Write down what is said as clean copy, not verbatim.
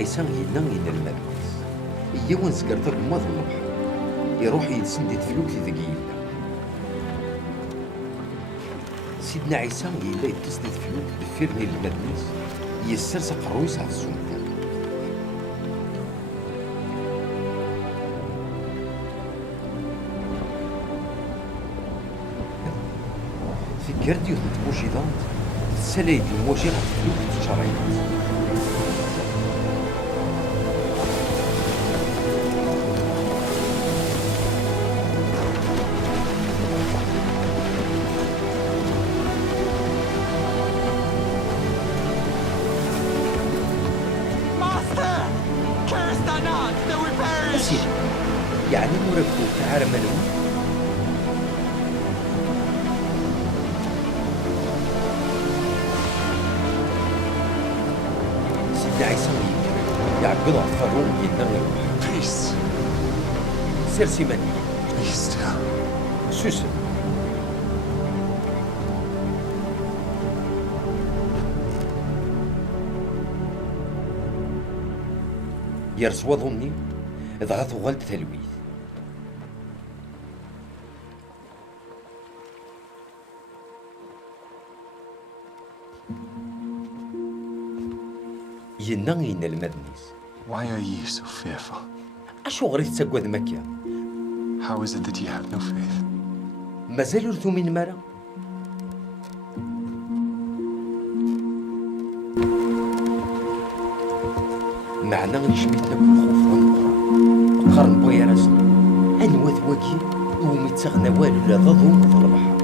عيسى يلنا المدنس إيا ونزقر ذاك ماض البحر يروح يلسن دي تفلوك ذاك يلا. سيدنا عيسى يلا يدس دي تفلوك دفيرني المدنس يسرس قرويس على السلطان. في كارديو تموجيدات السلايد الموجي على الفلوك تشاريات. أسير يعني مركو تعار منو سيدنا عيسى يعقل عفرون يدنا Peace. سير سيماني Be still. سوسن يرسوا ظني ضغط غلط تلويث. ينغين المدنيس Why are you so fearful? أشو غريت تسقوذ مكة How is it that you have no faith? مازال رثو من مرة معنا غنشميتنا بالخوف غنقرا قرن بويا راسنا أنوات واكي ومتسغنا والو لا ضضو مثل البحر